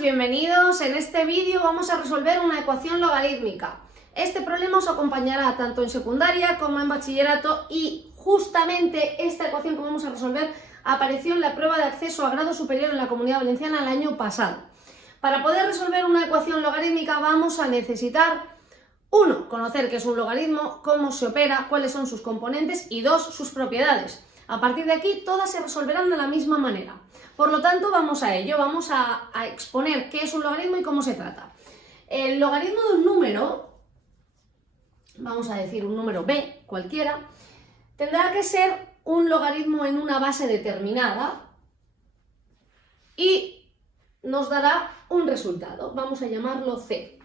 Bienvenidos, bienvenidos. En este vídeo vamos a resolver una ecuación logarítmica. Este problema os acompañará tanto en secundaria como en bachillerato y justamente esta ecuación que vamos a resolver apareció en la prueba de acceso a grado superior en la Comunidad Valenciana el año pasado. Para poder resolver una ecuación logarítmica vamos a necesitar 1. Conocer qué es un logaritmo, cómo se opera, cuáles son sus componentes y 2. Sus propiedades. A partir de aquí todas se resolverán de la misma manera. Por lo tanto, vamos a ello, vamos a exponer qué es un logaritmo y cómo se trata. El logaritmo de un número, vamos a decir un número b cualquiera, tendrá que ser un logaritmo en una base determinada y nos dará un resultado, vamos a llamarlo c.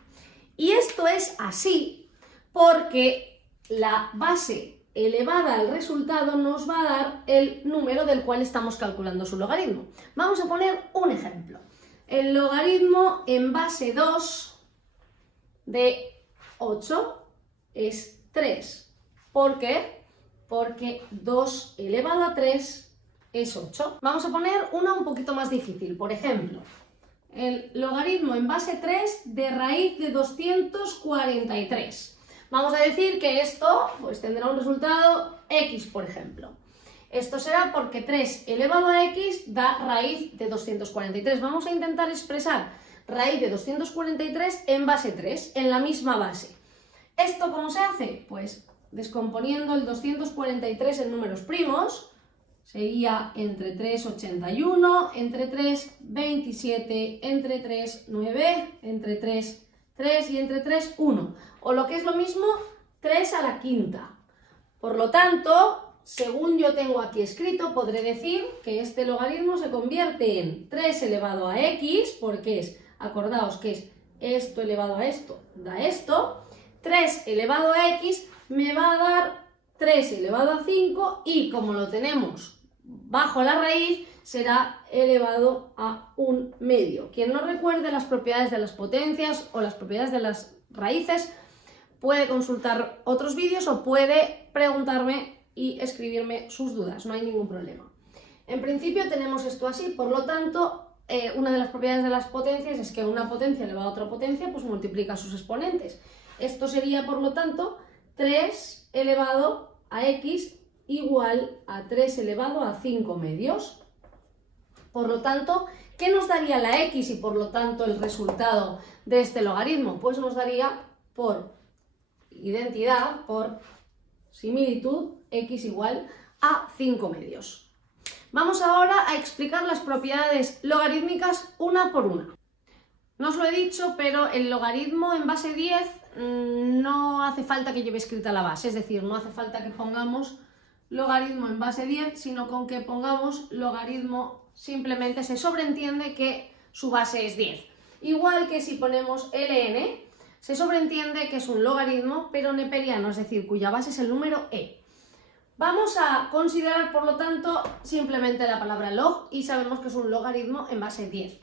Y esto es así porque la base elevada al resultado nos va a dar el número del cual estamos calculando su logaritmo. Vamos a poner un ejemplo. El logaritmo en base 2 de 8 es 3. ¿Por qué? Porque 2 elevado a 3 es 8. Vamos a poner una un poquito más difícil. Por ejemplo, el logaritmo en base 3 de raíz de 243. Vamos a decir que esto pues, tendrá un resultado x, por ejemplo. Esto será porque 3 elevado a x da raíz de 243. Vamos a intentar expresar raíz de 243 en base 3, en la misma base. ¿Esto cómo se hace? Pues descomponiendo el 243 en números primos, sería entre 3, 81, entre 3, 27, entre 3, 9, entre 3, 3 y entre 3, 1. O lo que es lo mismo, 3 a la quinta. Por lo tanto, según yo tengo aquí escrito, podré decir que este logaritmo se convierte en 3 elevado a x, porque es, acordaos que es esto elevado a esto, da esto. 3 elevado a x me va a dar 3 elevado a 5 y como lo tenemos bajo la raíz, será elevado a 1 medio. Quien no recuerde las propiedades de las potencias o las propiedades de las raíces, puede consultar otros vídeos o puede preguntarme y escribirme sus dudas, no hay ningún problema. En principio tenemos esto así, por lo tanto, una de las propiedades de las potencias es que una potencia elevada a otra potencia pues multiplica sus exponentes. Esto sería, por lo tanto, 3 elevado a x igual a 3 elevado a 5 medios. Por lo tanto, ¿qué nos daría la x y por lo tanto el resultado de este logaritmo? Pues nos daría por identidad, por similitud, x igual a 5 medios. Vamos ahora a explicar las propiedades logarítmicas una por una. No os lo he dicho, pero el logaritmo en base 10 no hace falta que lleve escrita la base, es decir, no hace falta que pongamos logaritmo en base 10, sino con que pongamos logaritmo simplemente se sobreentiende que su base es 10. Igual que si ponemos ln, se sobreentiende que es un logaritmo pero neperiano, es decir, cuya base es el número e. Vamos a considerar, por lo tanto, simplemente la palabra log y sabemos que es un logaritmo en base 10.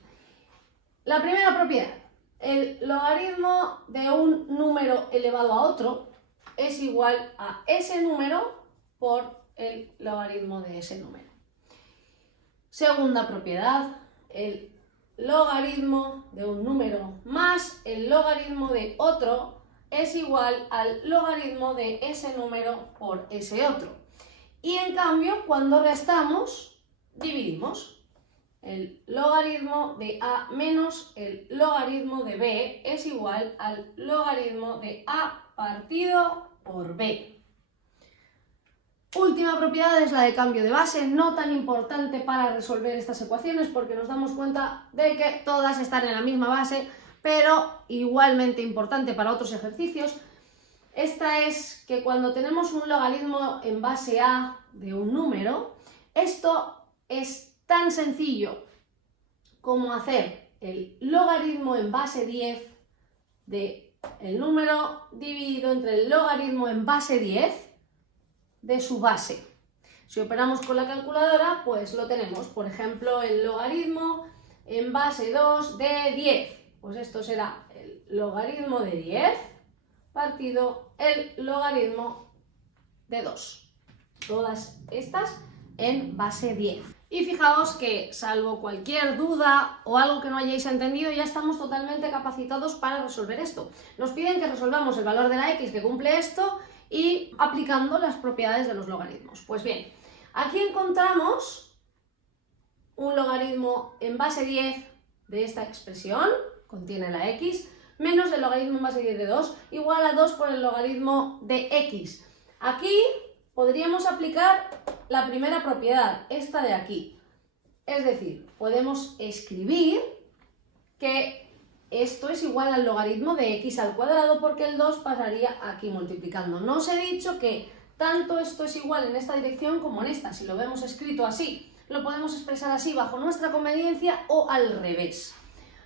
La primera propiedad, el logaritmo de un número elevado a otro es igual a ese número por el logaritmo de ese número. Segunda propiedad, el logaritmo de un número más el logaritmo de otro es igual al logaritmo de ese número por ese otro. Y en cambio, cuando restamos, dividimos. El logaritmo de a menos el logaritmo de b es igual al logaritmo de a partido por b. Última propiedad es la de cambio de base, no tan importante para resolver estas ecuaciones porque nos damos cuenta de que todas están en la misma base, pero igualmente importante para otros ejercicios. Esta es que cuando tenemos un logaritmo en base a de un número, esto es tan sencillo como hacer el logaritmo en base 10 de el número dividido entre el logaritmo en base 10 de su base. Si operamos con la calculadora, pues lo tenemos. Por ejemplo, el logaritmo en base 2 de 10. Pues esto será el logaritmo de 10 partido el logaritmo de 2. Todas estas en base 10. Y fijaos que, salvo cualquier duda o algo que no hayáis entendido, ya estamos totalmente capacitados para resolver esto. Nos piden que resolvamos el valor de la x que cumple esto y aplicando las propiedades de los logaritmos. Pues bien, aquí encontramos un logaritmo en base 10 de esta expresión, contiene la x, menos el logaritmo en base 10 de 2, igual a 2 por el logaritmo de x. Aquí podríamos aplicar la primera propiedad, esta de aquí. Es decir, podemos escribir que esto es igual al logaritmo de x al cuadrado porque el 2 pasaría aquí multiplicando. No os he dicho que tanto esto es igual en esta dirección como en esta. Si lo vemos escrito así, lo podemos expresar así bajo nuestra conveniencia o al revés.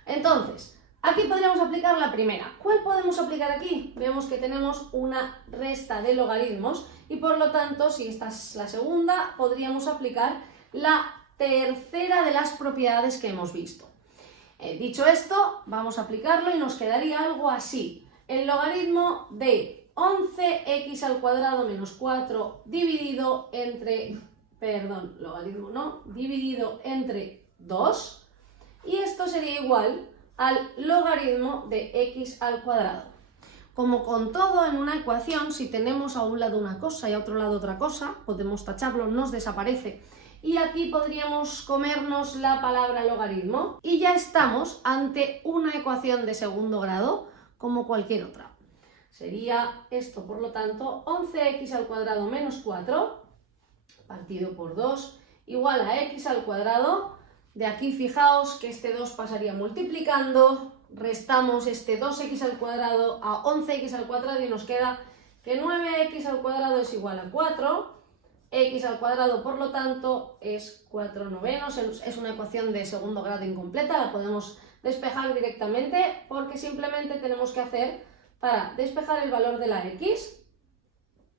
Entonces, aquí podríamos aplicar la primera. ¿Cuál podemos aplicar aquí? Vemos que tenemos una resta de logaritmos y por lo tanto, si esta es la segunda, podríamos aplicar la tercera de las propiedades que hemos visto. Dicho esto, vamos a aplicarlo y nos quedaría algo así. El logaritmo de 11x al cuadrado menos 4 dividido entre, dividido entre 2, y esto sería igual al logaritmo de x al cuadrado. Como con todo en una ecuación, si tenemos a un lado una cosa y a otro lado otra cosa, podemos tacharlo, nos desaparece. Y aquí podríamos comernos la palabra logaritmo y ya estamos ante una ecuación de segundo grado como cualquier otra. Sería esto, por lo tanto, 11x al cuadrado menos 4 partido por 2 igual a x al cuadrado. De aquí fijaos que este 2 pasaría multiplicando, restamos este 2x al cuadrado a 11x al cuadrado y nos queda que 9x al cuadrado es igual a 4, x al cuadrado por lo tanto es 4 novenos, es una ecuación de segundo grado incompleta, la podemos despejar directamente porque simplemente tenemos que hacer, para despejar el valor de la x,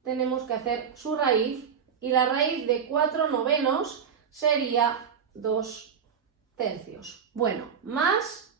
tenemos que hacer su raíz y la raíz de 4 novenos sería 2 tercios. Bueno, más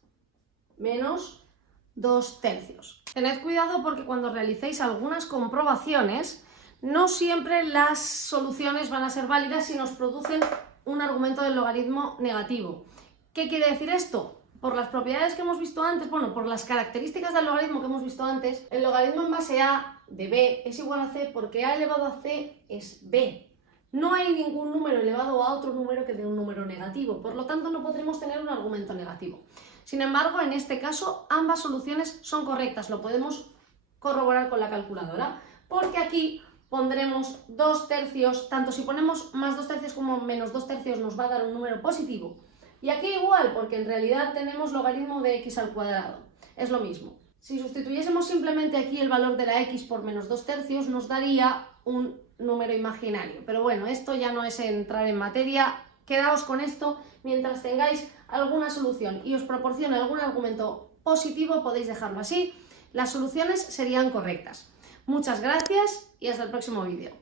menos 2 tercios. Tened cuidado porque cuando realicéis algunas comprobaciones, no siempre las soluciones van a ser válidas si nos producen un argumento del logaritmo negativo. ¿Qué quiere decir esto? Por las propiedades que hemos visto antes, por las características del logaritmo que hemos visto antes, el logaritmo en base a de b es igual a c porque a elevado a c es b. No hay ningún número elevado a otro número que dé un número negativo, por lo tanto no podremos tener un argumento negativo. Sin embargo, en este caso, ambas soluciones son correctas, lo podemos corroborar con la calculadora, porque aquí pondremos 2 tercios, tanto si ponemos más 2 tercios como menos 2 tercios nos va a dar un número positivo. Y aquí igual, porque en realidad tenemos logaritmo de x al cuadrado, es lo mismo. Si sustituyésemos simplemente aquí el valor de la x por menos 2 tercios, nos daría un número imaginario. Pero bueno, esto ya no es entrar en materia. Quedaos con esto, mientras tengáis alguna solución y os proporcione algún argumento positivo, podéis dejarlo así. Las soluciones serían correctas. Muchas gracias y hasta el próximo vídeo.